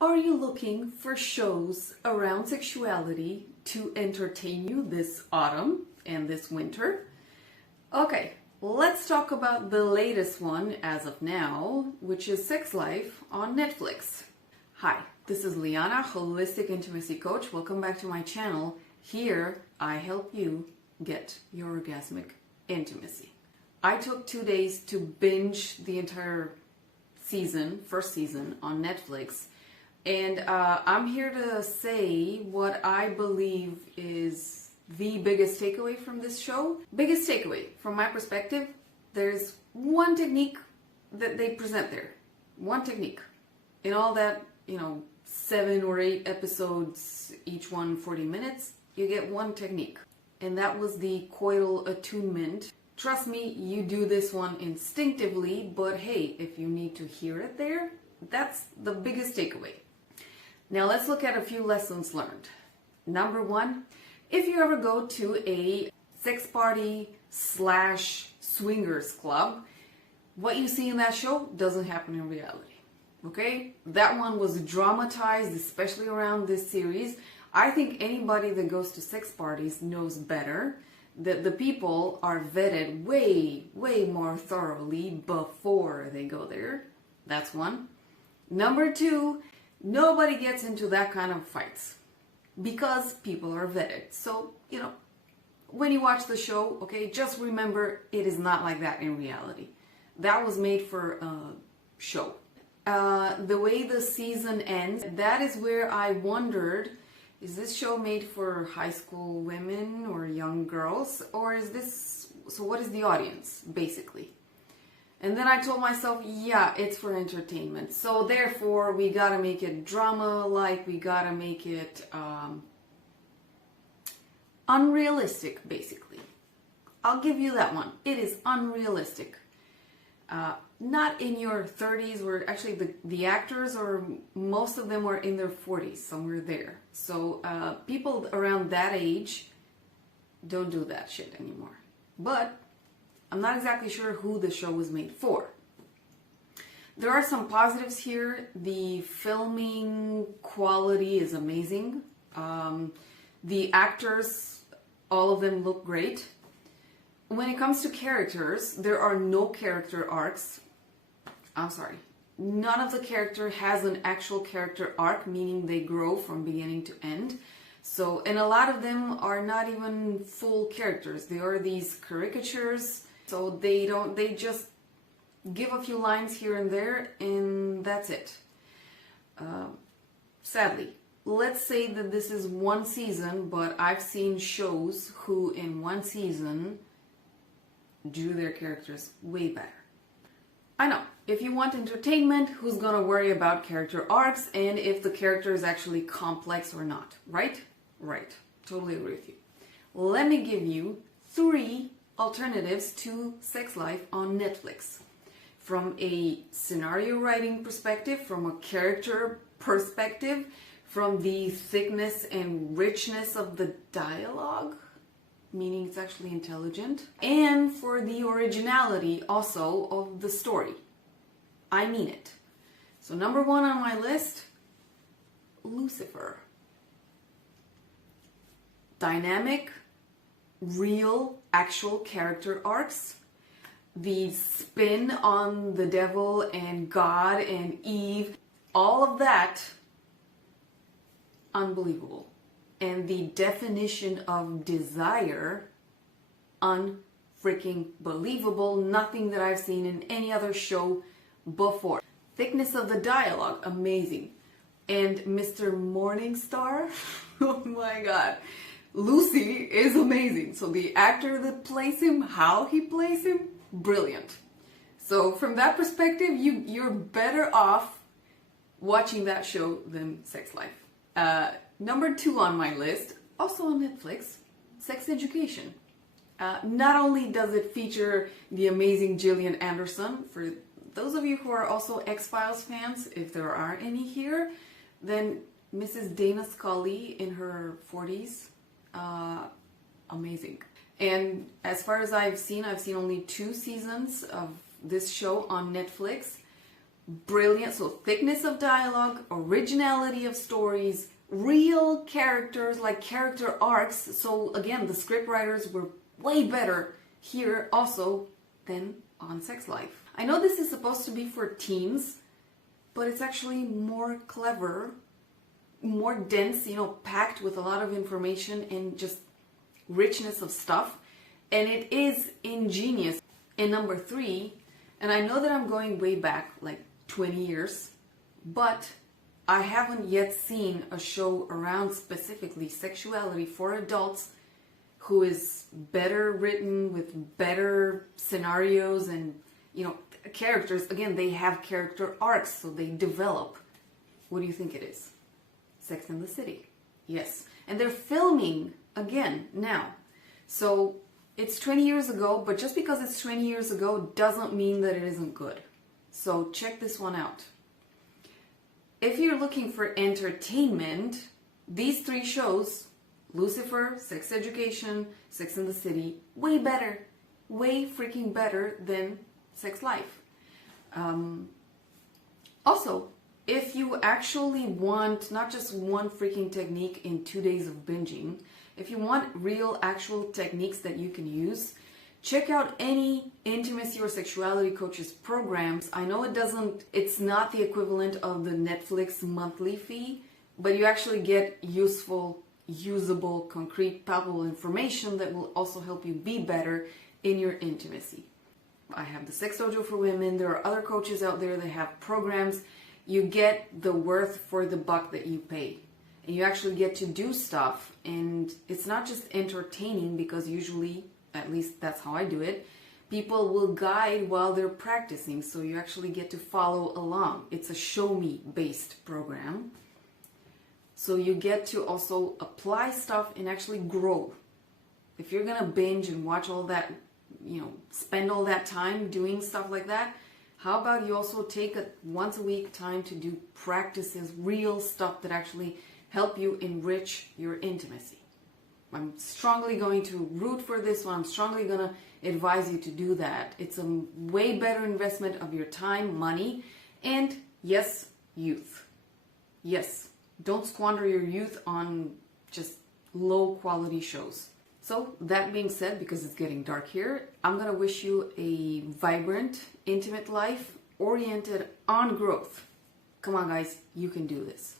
Are you looking for shows around sexuality to entertain you this autumn and this winter? Okay, let's talk about the latest one as of now, which is Sex Life on Netflix. Hi, this is Liana, Holistic Intimacy Coach. Welcome back to my channel. Here, I help you get your orgasmic intimacy. I took 2 days to binge the entire first season on Netflix. And I'm here to say what I believe is the biggest takeaway from this show. Biggest takeaway, from my perspective, there's one technique that they present there. One technique. In all that, 7 or 8 episodes, each one 40 minutes, you get one technique. And that was the coital attunement. Trust me, you do this one instinctively, but hey, if you need to hear it there, that's the biggest takeaway. Now let's look at a few lessons learned. Number 1, if you ever go to a sex party / swingers club, what you see in that show doesn't happen in reality. Okay? That one was dramatized, especially around this series. I think anybody that goes to sex parties knows better that the people are vetted way more thoroughly before they go there. That's one. Number 2, nobody gets into that kind of fights because people are vetted. So, when you watch the show, okay, just remember it is not like that in reality. That was made for a show. The way the season ends, that is where I wondered, is this show made for high school women or young girls? Or so what is the audience, basically? And then I told myself, yeah, it's for entertainment. So therefore, we gotta make it drama-like, we gotta make it unrealistic, basically. I'll give you that one. It is unrealistic. Not in your 30s, where actually the actors, or most of them were in their 40s, somewhere there. So people around that age don't do that shit anymore. But I'm not exactly sure who the show was made for. There are some positives here. The filming quality is amazing. The actors, all of them look great. When it comes to characters, there are no character arcs. I'm sorry. None of the character has an actual character arc, meaning they grow from beginning to end. So, and a lot of them are not even full characters. They are these caricatures. So they just give a few lines here and there, and that's it. Sadly, let's say that this is one season, but I've seen shows who in one season drew their characters way better. I know, if you want entertainment, who's gonna worry about character arcs and if the character is actually complex or not, right? Right, totally agree with you. Let me give you 3 alternatives to Sex Life on Netflix. From a scenario writing perspective, from a character perspective, from the thickness and richness of the dialogue, meaning it's actually intelligent, and for the originality also of the story. I mean it. So number 1 on my list, Lucifer. Dynamic, real, actual character arcs. The spin on the devil and God and Eve, all of that, unbelievable. And the definition of desire, unfreaking believable. Nothing that I've seen in any other show before. Thickness of the dialogue, amazing. And Mr. Morningstar, oh my god. Lucy is amazing. So the actor that plays him, how he plays him, brilliant. So from that perspective, you're better off watching that show than Sex Life. Number 2 on my list, also on Netflix, Sex Education. Not only does it feature the amazing Gillian Anderson, for those of you who are also X-Files fans, if there are any here, then Mrs. Dana Scully in her 40s, amazing. And as far as I've seen only 2 seasons of this show on Netflix. brilliant, so thickness of dialogue, originality of stories, real characters, like character arcs. So again, the script writers were way better here also than on Sex Life. I know this is supposed to be for teens, but it's actually more clever, more dense, packed with a lot of information and just richness of stuff. And it is ingenious. And number 3, and I know that I'm going way back, like 20 years, but I haven't yet seen a show around specifically sexuality for adults who is better written with better scenarios and, characters. Again, they have character arcs, so they develop. What do you think it is? Sex and the City. Yes. And they're filming again now. So it's 20 years ago, but just because it's 20 years ago doesn't mean that it isn't good. So check this one out. If you're looking for entertainment, these 3 shows, Lucifer, Sex Education, Sex and the City, way better. Way freaking better than Sex Life. Also, if you actually want not just one freaking technique in 2 days of binging, if you want real actual techniques that you can use, check out any intimacy or sexuality coaches programs. I know it's not the equivalent of the Netflix monthly fee, but you actually get useful, usable, concrete, palpable information that will also help you be better in your intimacy. I have the Sex Dojo for Women. There are other coaches out there that have programs. You get the worth for the buck that you pay. And you actually get to do stuff. And it's not just entertaining, because usually, at least that's how I do it, people will guide while they're practicing. So you actually get to follow along. It's a show me based program. So you get to also apply stuff and actually grow. If you're going to binge and watch all that, spend all that time doing stuff like that, how about you also take a once a week time to do practices, real stuff that actually help you enrich your intimacy. I'm strongly going to root for this one. I'm strongly going to advise you to do that. It's a way better investment of your time, money, and yes, youth. Yes, don't squander your youth on just low quality shows. So that being said, because it's getting dark here, I'm going to wish you a vibrant, intimate life oriented on growth. Come on guys, you can do this.